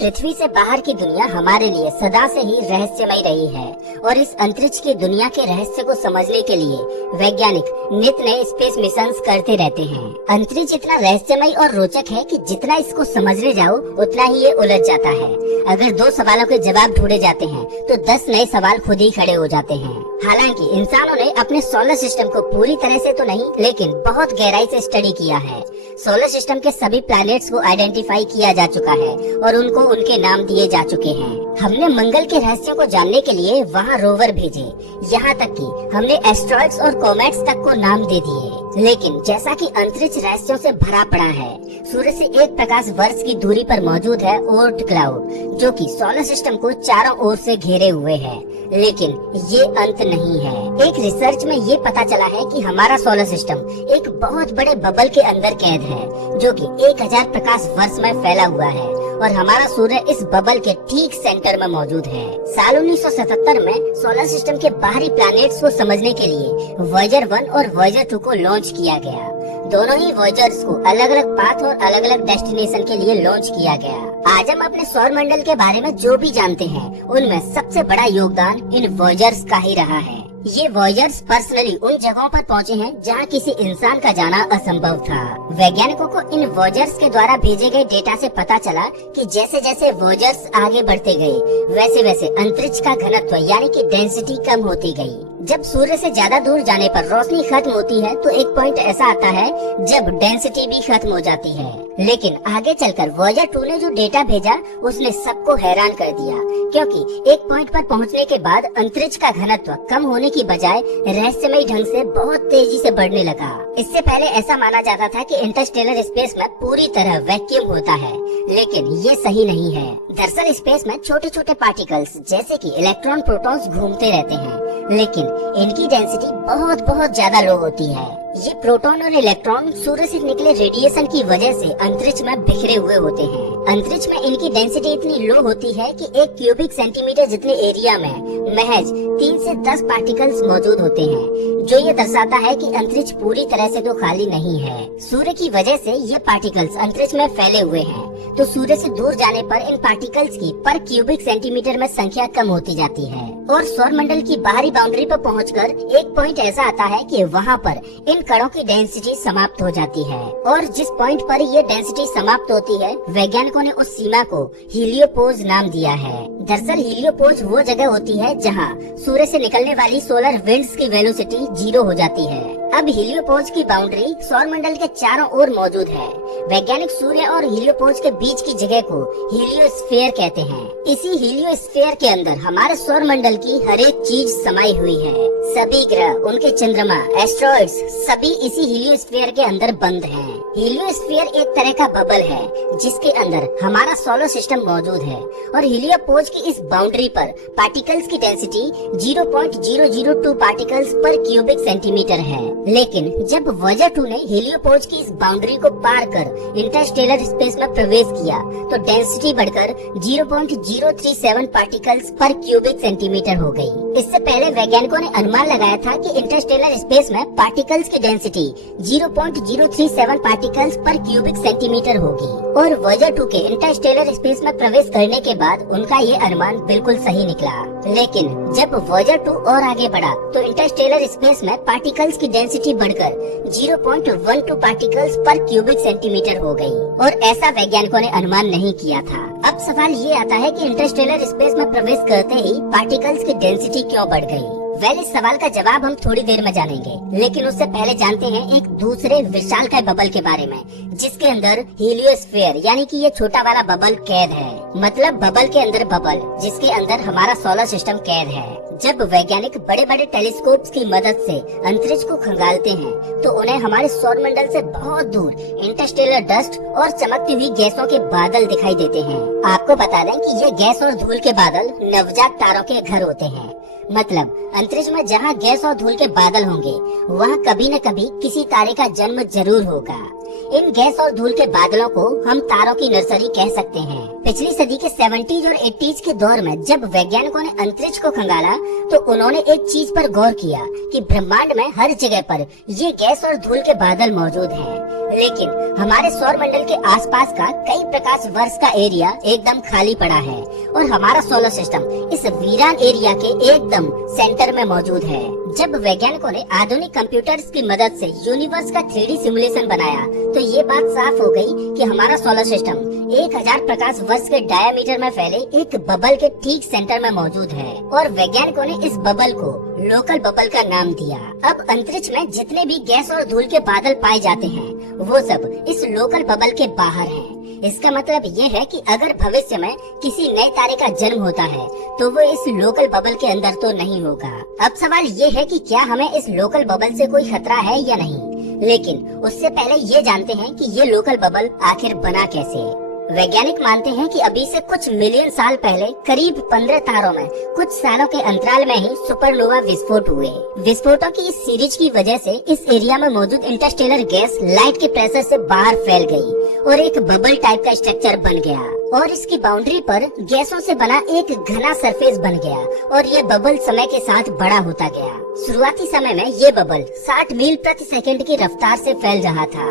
पृथ्वी से बाहर की दुनिया हमारे लिए सदा से ही रहस्यमय रही है और इस अंतरिक्ष की दुनिया के रहस्य को समझने के लिए वैज्ञानिक नित नए स्पेस मिशंस करते रहते हैं। अंतरिक्ष इतना रहस्यमय और रोचक है कि जितना इसको समझने जाओ उतना ही ये उलझ जाता है। अगर 2 सवालों के जवाब ढूंढे जाते हैं तो 10 नए सवाल खुद ही खड़े हो जाते हैं। हालांकि इंसानों ने अपने सोलर सिस्टम को पूरी तरह से तो नहीं, लेकिन बहुत गहराई से स्टडी किया है। सोलर सिस्टम के सभी प्लैनेट्स को आइडेंटिफाई किया जा चुका है और उनको उनके नाम दिए जा चुके हैं। हमने मंगल के रहस्यों को जानने के लिए वहां रोवर भेजे, यहाँ तक कि हमने एस्ट्रॉइड्स और कॉमेट्स तक को नाम दे दिए। लेकिन जैसा कि अंतरिक्ष रहस्यों से भरा पड़ा है, सूर्य से 1 प्रकाश वर्ष की दूरी पर मौजूद है ओर्ट क्लाउड, जो कि सोलर सिस्टम को चारों ओर से घेरे हुए है। लेकिन ये अंत नहीं है। एक रिसर्च में ये पता चला है कि हमारा सोलर सिस्टम एक बहुत बड़े बबल के अंदर कैद है, जो कि 1000 प्रकाश वर्ष में फैला हुआ है और हमारा सूर्य इस बबल के ठीक सेंटर में मौजूद है। साल 1977 में सोलर सिस्टम के बाहरी प्लैनेट्स को समझने के लिए वॉयेजर 1 और वॉयेजर 2 को लॉन्च किया गया। दोनों ही वॉयेजर्स को अलग अलग पाथ और अलग अलग डेस्टिनेशन के लिए लॉन्च किया गया। आज हम अपने सौर मंडल के बारे में जो भी जानते हैं, उनमें सबसे बड़ा योगदान इन वॉयेजर्स का ही रहा है। ये वॉयेजर्स पर्सनली उन जगहों पर पहुंचे हैं जहां किसी इंसान का जाना असंभव था। वैज्ञानिकों को इन वॉयेजर्स के द्वारा भेजे गए डेटा से पता चला कि जैसे जैसे वॉयेजर्स आगे बढ़ते गए, वैसे वैसे अंतरिक्ष का घनत्व यानी कि डेंसिटी कम होती गई। जब सूर्य से ज्यादा दूर जाने पर रोशनी खत्म होती है तो एक पॉइंट ऐसा आता है जब डेंसिटी भी खत्म हो जाती है। लेकिन आगे चलकर वॉयेजर 2 ने जो डेटा भेजा उसने सबको हैरान कर दिया, क्योंकि एक पॉइंट पर पहुंचने के बाद अंतरिक्ष का घनत्व कम होने की बजाय रहस्यमय ढंग से बहुत तेजी से बढ़ने लगा। इससे पहले ऐसा माना जाता था कि इंटरस्टेलर स्पेस में पूरी तरह वैक्यूम होता है, लेकिन ये सही नहीं है। दरअसल स्पेस में छोटे छोटे पार्टिकल्स जैसे कि इलेक्ट्रॉन, प्रोटॉन्स घूमते रहते हैं, लेकिन इनकी डेंसिटी बहुत बहुत ज्यादा लो होती है। ये प्रोटॉन और इलेक्ट्रॉन सूर्य से निकले रेडिएशन की वजह से अंतरिक्ष में बिखरे हुए होते हैं। अंतरिक्ष में इनकी डेंसिटी इतनी लो होती है कि 1 क्यूबिक सेंटीमीटर जितने एरिया में महज 3 से 10 पार्टिकल्स मौजूद होते हैं, जो ये दर्शाता है कि अंतरिक्ष पूरी तरह से तो खाली नहीं है। सूर्य की वजह से ये पार्टिकल्स अंतरिक्ष में फैले हुए हैं, तो सूर्य से दूर जाने पर इन पार्टिकल्स की पर क्यूबिक सेंटीमीटर में संख्या कम होती जाती है और सौर मंडल की बाहरी बाउंड्री पर पहुंचकर एक पॉइंट ऐसा आता है कि वहां पर इन कणों की डेंसिटी समाप्त हो जाती है। और जिस पॉइंट पर ये डेंसिटी समाप्त होती है, वैज्ञानिकों ने उस सीमा को हीलियोपोज नाम दिया है। दरअसल हीलियोपोज वो जगह होती है जहां सूर्य से निकलने वाली सोलर विंड्स की वेलोसिटी 0 हो जाती है। अब हीलियोपोज की बाउंड्री सौर मंडल के चारों ओर मौजूद है। वैज्ञानिक सूर्य और हीलियोपोज के बीच की जगह को हीलियोस्फीयर कहते हैं। इसी हीलियोस्फीयर के अंदर हमारे सौर मंडल की हर एक चीज समाई हुई है। सभी ग्रह, उनके चंद्रमा, एस्ट्रॉइड्स सभी इसी हीलियोस्फीयर के अंदर बंद हैं। हीलियोस्फीयर एक तरह का बबल है जिसके अंदर हमारा सोलर सिस्टम मौजूद है और हीलियोपोज की इस बाउंड्री पर पार्टिकल्स की डेंसिटी 0.002 पार्टिकल्स पर क्यूबिक सेंटीमीटर है। लेकिन जब वॉयेजर 2 ने हीलियोपोज की इस बाउंड्री को पार कर इंटरस्टेलर स्पेस में प्रवेश किया तो डेंसिटी बढ़कर 0.037 पार्टिकल्स पर क्यूबिक सेंटीमीटर हो गई। इससे पहले वैज्ञानिकों ने अनुमान लगाया था कि इंटरस्टेलर स्पेस में पार्टिकल्स की डेंसिटी 0.037 पार्टिकल्स पर क्यूबिक सेंटीमीटर होगी और वॉयेजर 2 के इंटरस्टेलर स्पेस में प्रवेश करने के बाद उनका ये अनुमान बिल्कुल सही निकला। लेकिन जब वॉयेजर 2 और आगे बढ़ा तो इंटरस्टेलर स्पेस में पार्टिकल्स की डेंसिटी बढ़कर 0.12 पार्टिकल्स पर क्यूबिक सेंटीमीटर हो गई और ऐसा वैज्ञानिकों ने अनुमान नहीं किया था। अब सवाल ये आता है कि इंटरस्टेलर स्पेस में प्रवेश करते ही पार्टिकल्स की डेंसिटी क्यों बढ़ गई? इस सवाल का जवाब हम थोड़ी देर में जानेंगे, लेकिन उससे पहले जानते हैं एक दूसरे विशालकाय बबल के बारे में, जिसके अंदर हीलियोस्फीयर यानी कि ये छोटा वाला बबल कैद है। मतलब बबल के अंदर बबल, जिसके अंदर हमारा सोलर सिस्टम कैद है। जब वैज्ञानिक बड़े बड़े टेलीस्कोप्स की मदद से अंतरिक्ष को खंगालते हैं तो उन्हें हमारे सौर मंडल से बहुत दूर इंटरस्टेलर डस्ट और चमकती हुई गैसों के बादल दिखाई देते हैं। आपको बता दें कि ये गैस और धूल के बादल नवजात तारों के घर होते हैं। मतलब अंतरिक्ष में जहाँ गैस और धूल के बादल होंगे, वहाँ कभी न कभी किसी तारे का जन्म जरूर होगा। इन गैस और धूल के बादलों को हम तारों की नर्सरी कह सकते हैं। पिछली सदी के 70s और 80s के दौर में जब वैज्ञानिकों ने अंतरिक्ष को खंगाला तो उन्होंने एक चीज पर गौर किया कि ब्रह्मांड में हर जगह पर ये गैस और धूल के बादल मौजूद हैं। लेकिन हमारे सौर मंडल के आसपास का कई प्रकाश वर्ष का एरिया एकदम खाली पड़ा है और हमारा सोलर सिस्टम इस वीरान एरिया के एकदम सेंटर में मौजूद है। जब वैज्ञानिकों ने आधुनिक कंप्यूटर्स की मदद से यूनिवर्स का 3D सिमुलेशन बनाया तो ये बात साफ हो गई कि हमारा सोलर सिस्टम 1000 प्रकाश वर्ष के डायमीटर में फैले एक बबल के ठीक सेंटर में मौजूद है और वैज्ञानिकों ने इस बबल को लोकल बबल का नाम दिया। अब अंतरिक्ष में जितने भी गैस और धूल के बादल पाए जाते हैं वो सब इस लोकल बबल के बाहर हैं। इसका मतलब ये है कि अगर भविष्य में किसी नए तारे का जन्म होता है तो वो इस लोकल बबल के अंदर तो नहीं होगा। अब सवाल ये है कि क्या हमें इस लोकल बबल से कोई खतरा है या नहीं, लेकिन उससे पहले ये जानते हैं कि ये लोकल बबल आखिर बना कैसे। वैज्ञानिक मानते हैं कि अभी से कुछ मिलियन साल पहले करीब 15 तारों में कुछ सालों के अंतराल में ही सुपरनोवा विस्फोट हुए। विस्फोटों की इस सीरीज की वजह से इस एरिया में मौजूद इंटरस्टेलर गैस लाइट के प्रेशर से बाहर फैल गई और एक बबल टाइप का स्ट्रक्चर बन गया और इसकी बाउंड्री पर गैसों से बना एक घना सरफेस बन गया और ये बबल समय के साथ बड़ा होता गया। शुरुआती समय में ये बबल 60 मील प्रति सेकंड की रफ्तार से फैल रहा था।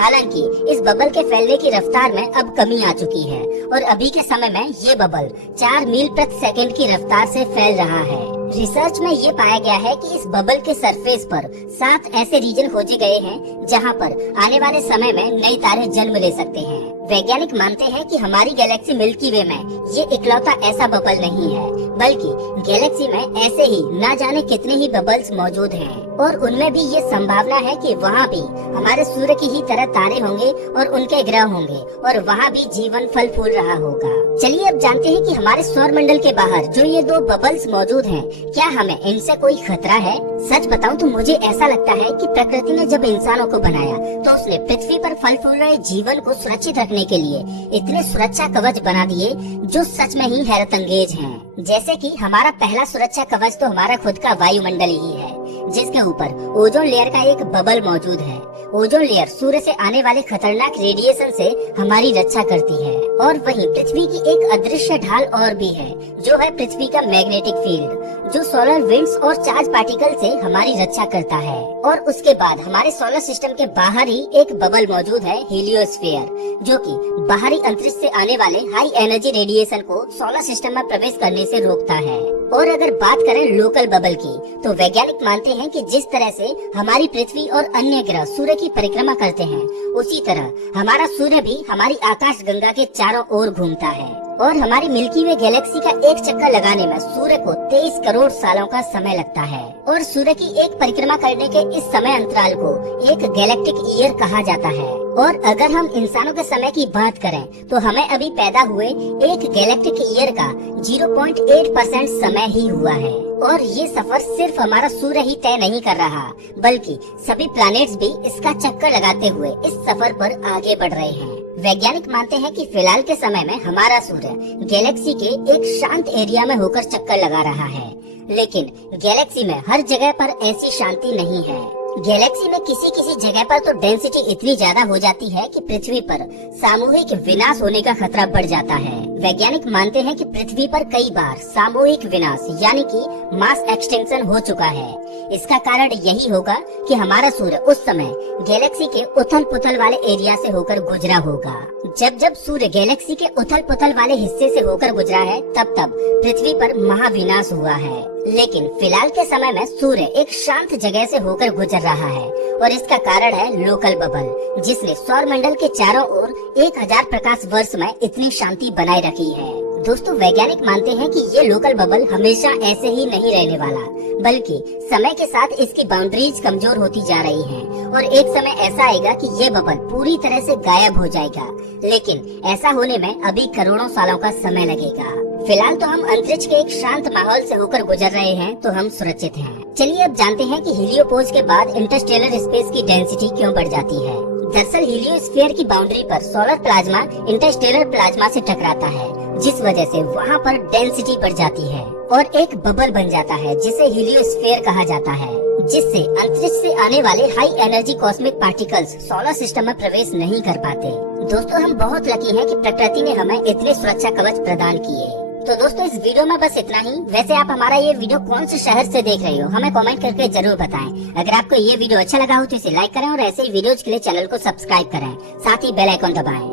हालांकि इस बबल के फैलने की रफ्तार में अब कमी आ चुकी है और अभी के समय में ये बबल 4 मील प्रति सेकंड की रफ्तार से फैल रहा है। रिसर्च में ये पाया गया है कि इस बबल के सरफेस पर 7 ऐसे रीजन खोजे गए हैं जहां पर आने वाले समय में नए तारे जन्म ले सकते हैं। वैज्ञानिक मानते हैं कि हमारी गैलेक्सी मिल्की वे में ये इकलौता ऐसा बबल नहीं है, बल्कि गैलेक्सी में ऐसे ही न जाने कितने ही बबल्स मौजूद हैं और उनमें भी ये संभावना है कि वहाँ भी हमारे सूर्य की ही तरह तारे होंगे और उनके ग्रह होंगे और वहाँ भी जीवन फल फूल रहा होगा। चलिए अब जानते हैं कि हमारे सौर मंडल के बाहर जो ये 2 बबल्स मौजूद हैं, क्या हमें इनसे कोई खतरा है? सच बताऊं तो मुझे ऐसा लगता है कि प्रकृति ने जब इंसानों को बनाया तो उसने पृथ्वी पर फल फूल रहे जीवन को सुरक्षित रखने के लिए इतने सुरक्षा कवच बना दिए जो सच में ही हैरत अंगेज हैं। जैसे कि हमारा पहला सुरक्षा कवच तो हमारा खुद का वायुमंडल ही है, जिसके ऊपर ओजोन लेयर का एक बबल मौजूद है। ओजोन लेयर सूर्य से आने वाले खतरनाक रेडिएशन से हमारी रक्षा करती है और वहीं पृथ्वी की एक अदृश्य ढाल और भी है जो है पृथ्वी का मैग्नेटिक फील्ड, जो सोलर विंड्स और चार्ज पार्टिकल से हमारी रक्षा करता है। और उसके बाद हमारे सोलर सिस्टम के बाहर ही एक बबल मौजूद है, हीलियोस्फीयर, जो कि बाहरी अंतरिक्ष से आने वाले हाई एनर्जी रेडिएशन को सोलर सिस्टम में प्रवेश करने से रोकता है। और अगर बात करें लोकल बबल की, तो वैज्ञानिक मानते हैं कि जिस तरह से हमारी पृथ्वी और अन्य ग्रह सूर्य की परिक्रमा करते हैं, उसी तरह हमारा सूर्य भी हमारी आकाश गंगा के चारों ओर घूमता है और हमारी मिल्की वे गैलेक्सी का एक चक्कर लगाने में सूर्य को 23 करोड़ सालों का समय लगता है और सूर्य की एक परिक्रमा करने के इस समय अंतराल को एक गैलेक्टिक ईयर कहा जाता है। और अगर हम इंसानों के समय की बात करें तो हमें अभी पैदा हुए एक गैलेक्टिक ईयर का 0.8% समय ही हुआ है और ये सफर सिर्फ हमारा सूर्य ही तय नहीं कर रहा, बल्कि सभी प्लैनेट्स भी इसका चक्कर लगाते हुए इस सफर पर आगे बढ़ रहे हैं। वैज्ञानिक मानते हैं कि फिलहाल के समय में हमारा सूर्य गैलेक्सी के एक शांत एरिया में होकर चक्कर लगा रहा है, लेकिन गैलेक्सी में हर जगह पर ऐसी शांति नहीं है। गैलेक्सी में किसी किसी जगह पर तो डेंसिटी इतनी ज्यादा हो जाती है कि पृथ्वी पर सामूहिक विनाश होने का खतरा बढ़ जाता है। वैज्ञानिक मानते हैं कि पृथ्वी पर कई बार सामूहिक विनाश यानी कि मास एक्सटिंक्शन हो चुका है। इसका कारण यही होगा कि हमारा सूर्य उस समय गैलेक्सी के उथल पुथल वाले एरिया से होकर गुजरा होगा। जब सूर्य गैलेक्सी के उथल पुथल वाले हिस्से से होकर गुजरा है, तब पृथ्वी पर महाविनाश हुआ है। लेकिन फिलहाल के समय में सूर्य एक शांत जगह से होकर गुजर रहा है और इसका कारण है लोकल बबल, जिसने सौर मंडल के चारों ओर 1000 प्रकाश वर्ष में इतनी शांति बनाए रखी है। दोस्तों, वैज्ञानिक मानते हैं कि ये लोकल बबल हमेशा ऐसे ही नहीं रहने वाला, बल्कि समय के साथ इसकी बाउंड्रीज कमजोर होती जा रही हैं और एक समय ऐसा आएगा कि ये बबल पूरी तरह से गायब हो जाएगा। लेकिन ऐसा होने में अभी करोड़ों सालों का समय लगेगा। फिलहाल तो हम अंतरिक्ष के एक शांत माहौल से होकर गुजर रहे हैं, तो हम सुरक्षित हैं। चलिए अब जानते हैं कि हीलियोपोज के बाद इंटरस्टेलर स्पेस की डेंसिटी क्यों बढ़ जाती है। दरअसल हीलियोस्फीयर की बाउंड्री पर सोलर प्लाज्मा इंटरस्टेलर प्लाज्मा से टकराता है, जिस वजह से वहाँ पर डेंसिटी बढ़ जाती है और एक बबल बन जाता है जिसे हीलियोस्फीयर कहा जाता है, जिससे अंतरिक्ष से आने वाले high energy cosmic particles solar system में प्रवेश नहीं कर पाते। दोस्तों, हम बहुत लकी हैं कि प्रकृति ने हमें इतने सुरक्षा कवच प्रदान किए। तो दोस्तों इस वीडियो में बस इतना ही। वैसे आप हमारा ये वीडियो कौन से शहर से देख रहे हो हमें कमेंट करके जरूर बताएं। अगर आपको ये वीडियो अच्छा लगा हो तो इसे लाइक करें और ऐसे ही वीडियोज के लिए चैनल को सब्सक्राइब करें, साथ ही बेल आइकन दबाएं।